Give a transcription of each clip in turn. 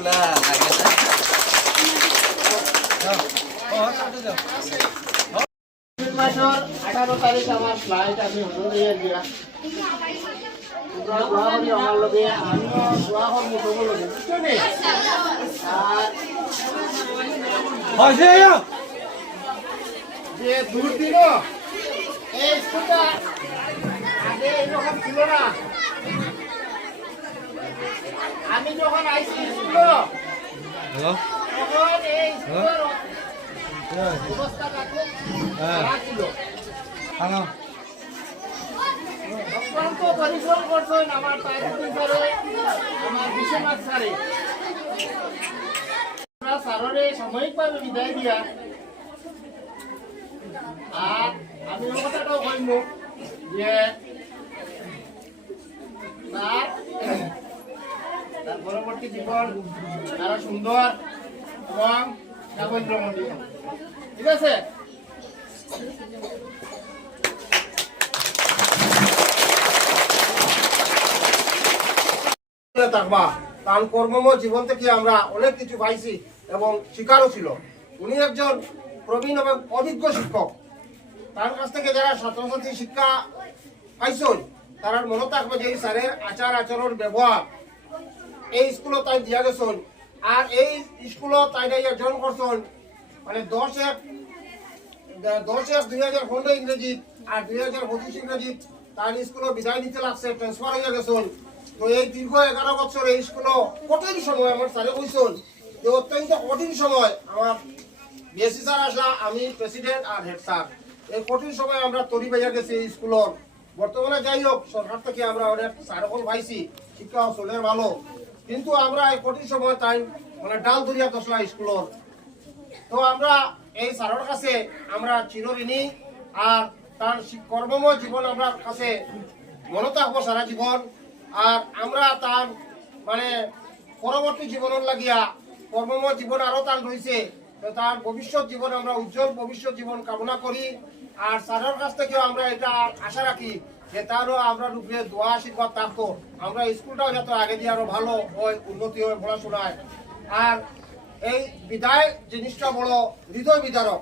এগুলা লাগে না। মাসের 18 তারিখ আমার ফ্লাইট, আমি হলিডে গিয়া আমার লগে আমিও দোয়া করবো তোমার লগে, বুঝছো নি? আর যে দূর দিন এই স্কুলটা আগে এরকম ছিল না। আমি যখন আইসি স্কুল তখন এই স্কুলের অবস্থাটা খুব খারাপ ছিল। অত্যন্ত পরিশ্রম করছেন আমার তাজউদ্দিন স্যারে, আমার বিশ্বনাথ স্যারে। আমরা স্যারের সাময়িকভাবে বিদায় দিয়া আর আমি ওই কথাটাও বলব যে তার পরবর্তী জীবন আরো সুন্দর এবং সাফল্যমণ্ডিত। ঠিক আছে? থাকবা তার কর্মময় জীবন থেকে আমরা অনেক কিছু পাইছি এবং শিকারও ছিল। উনি একজন প্রবীণ এবং অভিজ্ঞ শিক্ষক। তার কাছ থেকে যারা ছাত্রছাত্রী শিক্ষা পাইছেন তারা মনে থাকবে যে এই স্যারের আচার আচরণ ব্যবহার এই স্কুলে তাই দিয়া গেছেন। আর এই স্কুলে তাই জয়েন করছেন মানে 10/1/2015 ইংরেজি আর 2025 ইংরেজি তার স্কুলে বিদায় নিতে লাগছে, ট্রান্সফার হয়ে গেছেন। তো এই দীর্ঘ 11 বছর এই স্কুলে কঠিন সময় আমার স্যারে কইছেন যে অত্যন্ত কঠিন সময় আমার বিএসসি স্যার আসলা, আমি প্রেসিডেন্ট আর হেড স্যার, এই কঠিন সময় আমরা তরি বাইয়া গেছি এই স্কুলের। বর্তমানে যাই হোক সরকার থেকে আমরা অনেক সারকল পাইছি, শিক্ষা চলের ভালো, কিন্তু আমরা এই কঠিন সময় তাই মানে ডাল দরিয়া দশলা স্কুলের। তো আমরা এই স্যারের কাছে আমরা চিরঋণী আর তার কর্মময় জীবন আমরা কাছে মনে থাকবো সারা জীবন। আর আমরা তার মানে পরবর্তী জীবনের লাগিয়া কর্মময় জীবন আরো তার রয়েছে, তার ভবিষ্যৎ জীবন আমরা উজ্জ্বল ভবিষ্যৎ জীবন কামনা করি। আর স্যারের কাছ থেকেও আমরা এটা আশা রাখি যে তারও আমরা রূপে দোয়া আশীর্বাদ থাকতো, আমরা স্কুলটাও যাতে আগে দিয়ে আরো ভালো হয়, উন্নতি হয় পড়াশোনায়। আর এই বিদায় জিনিসটা বড় হৃদয় বিদারক।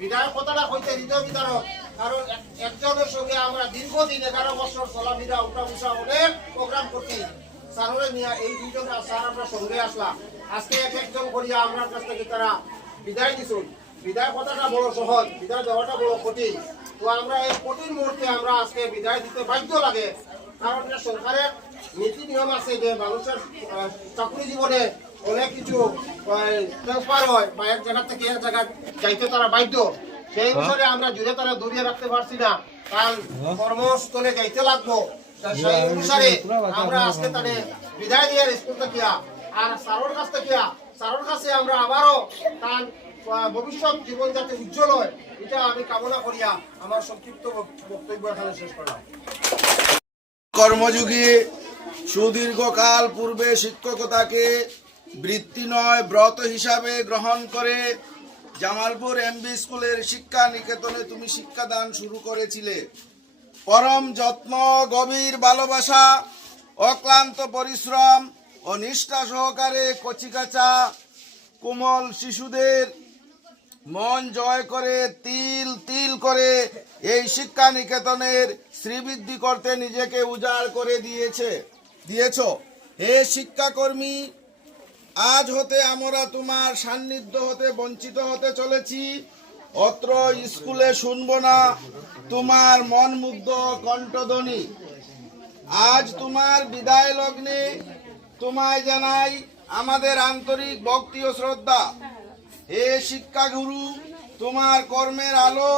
বিদায় কথাটা হইতে হৃদয় বিদারক, কারণ একজনের সঙ্গে আমরা দীর্ঘদিন 11 বছর চলাফেরা উঠা উঠা অনেক প্রোগ্রাম করছি। স্যারের নিয়ে এই দুইজন স্যার আমরা সঙ্গে আসলাম, আজকে একজন করিয়া আমরা কাছ থেকে তারা বিদায় দিচ্ছেন। বিদায় কথাটা বড় সহজ, বিদায় দেওয়াটা বড় কঠিন। তো আমরা এই কঠিন মুহূর্তে আমরা আজকে বিদায় দিতে বাধ্য লাগে, কারণ সরকারের নীতি নিয়ম আছে যে মানুষের চাকরি জীবনে অনেক কিছু ট্রান্সফার হয় বা এক জায়গা থেকে এক জায়গায় যাইতে তারা বাধ্য। সেই বিষয়ে আমরা জুড়ে তারা দূরিয়ে রাখতে পারছি না, কারণ কর্মস্থলে যাইতে লাগবো। সেই অনুসারে আমরা আজকে তাদের বিদায় দিয়ে স্কুল থেকে আর স্যারের কাছ থেকে স্যারের কাছে আমরা আবারও তার ভবিষ্যৎ জীবন যাতে উজ্জ্বল হয় এটা আমি কামনা করিয়া আমার সংক্ষিপ্ত বক্তব্য এখানে শেষ করলাম। কর্মযোগী সুদীর্ঘকাল পূর্বে শিক্ষকতাকে বৃত্তি নয় ব্রত হিসাবে গ্রহণ করে জামালপুর এমবি স্কুলের শিক্ষা নিকেতনে তুমি শিক্ষাদান শুরু করেছিলে। পরম যত্ন, গভীর ভালোবাসা, অক্লান্ত পরিশ্রম ও নিষ্ঠা সহকারে কচিকাঁচা কোমল শিশুদের মন জয় করে তিল তিল করে এই শিক্ষা নিকেতনের শ্রীবৃদ্ধি করতে নিজেকে উজাড় করে দিয়েছ। হে শিক্ষাকর্মী, আজ হতে আমরা তোমার সান্নিধ্য হতে বঞ্চিত হতে চলেছি। অত্র স্কুলে শুনব না তোমার মন মুগ্ধ কণ্ঠধ্বনি। আজ তোমার বিদায় লগ্নে তোমায় জানাই আমাদের আন্তরিক ভক্তি ও শ্রদ্ধা। হে শিক্ষাগুরু, তোমার কর্মের আলো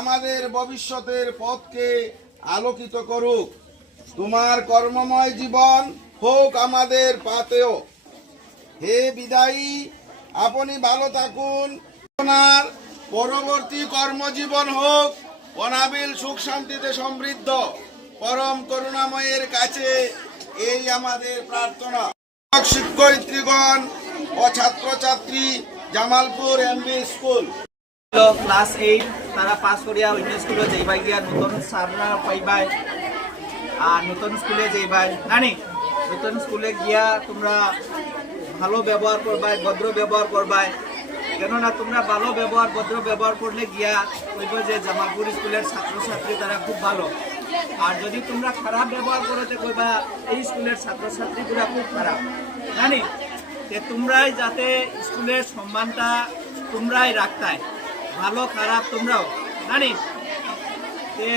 আমাদের ভবিষ্যতের পথকে আলোকিত করুক। তোমার কর্মময় জীবন হোক আমাদের পাথেয়। হে বিদায়ী, আপনি ভালো থাকুন। আপনার পরবর্তী কর্মজীবন হোক অনাবিল সুখ শান্তিতে সমৃদ্ধ। পরম করুণাময়ের কাছে এই আমাদের প্রার্থনা। শিক্ষয়িত্রীগণ ও ছাত্রছাত্রী, জামালপুর এমবি স্কুল ক্লাস 8 তারা পাস করিয়া অন্য স্কুলে যাইবা গিয়া নতুন সাররা পাইবাই আর নতুন স্কুলে যাইবাই নানি। নতুন স্কুলে গিয়া তোমরা ভালো ব্যবহার করবাই, ভদ্র ব্যবহার করবাই। কেননা তোমরা ভালো ব্যবহার, ভদ্র ব্যবহার করলে গিয়া কইব যে জামালপুর স্কুলের ছাত্রছাত্রী তারা খুব ভালো। আর যদি তোমরা খারাপ ব্যবহার করতে কইবা এই স্কুলের ছাত্রছাত্রীগুলা খুব খারাপ। জানি যে তোমরাই যাতে স্কুলের সম্মানটা তোমরাই রাখতাই, ভালো খারাপ তোমরাও জানি যে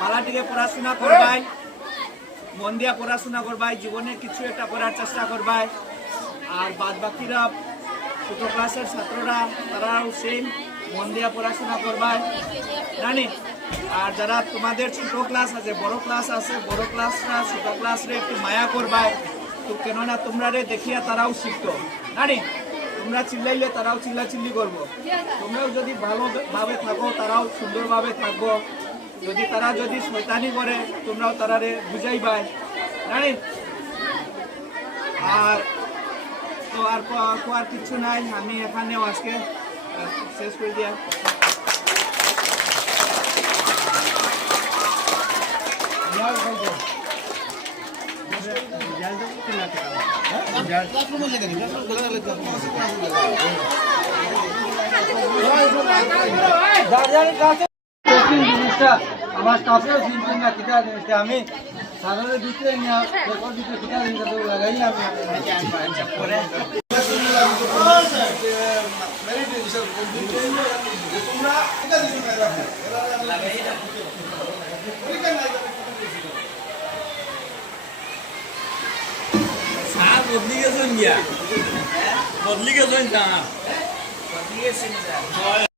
বালাটিকে পড়াশোনা করবাই, মন দিয়া পড়াশোনা করবাই, জীবনে কিছু একটা করার চেষ্টা করবাই। আর বাদ বাকিরা ছোট ক্লাসের ছাত্ররা তারাও সেম মন দিয়া পড়াশোনা করবাই জানি। আর যারা তোমাদের ছোট ক্লাস আছে, বড় ক্লাস আছে, বড় ক্লাসরা ছোট ক্লাসরে একটু মায়া করবাই। তো কেননা তোমরা রে দেখিয়া তারাও শিখতো জানি। তোমরা চিল্লাইলে তারাও চিল্লাচিল্লি করবো। তোমরাও যদি ভালোভাবে থাকো তারাও সুন্দরভাবে থাকবো। যদি তারা যদি শয়তানি করে তোমরাও তারারে বুঝাইবাই জানি। আর তো আর কোয়ার কিছু নাই, আমি এখানেও আজকে শেষ করে দিয়া। আমার কাপড় চিনতেন না কিতা জিনিসটা আমি সাধারণ দিতে নিয়ে রেকর্ড দিতে কিতা জিনিসটা তো লাগাই আমি বদলি গেছেন গিয়া বদলি গেছেন বদলি গেছে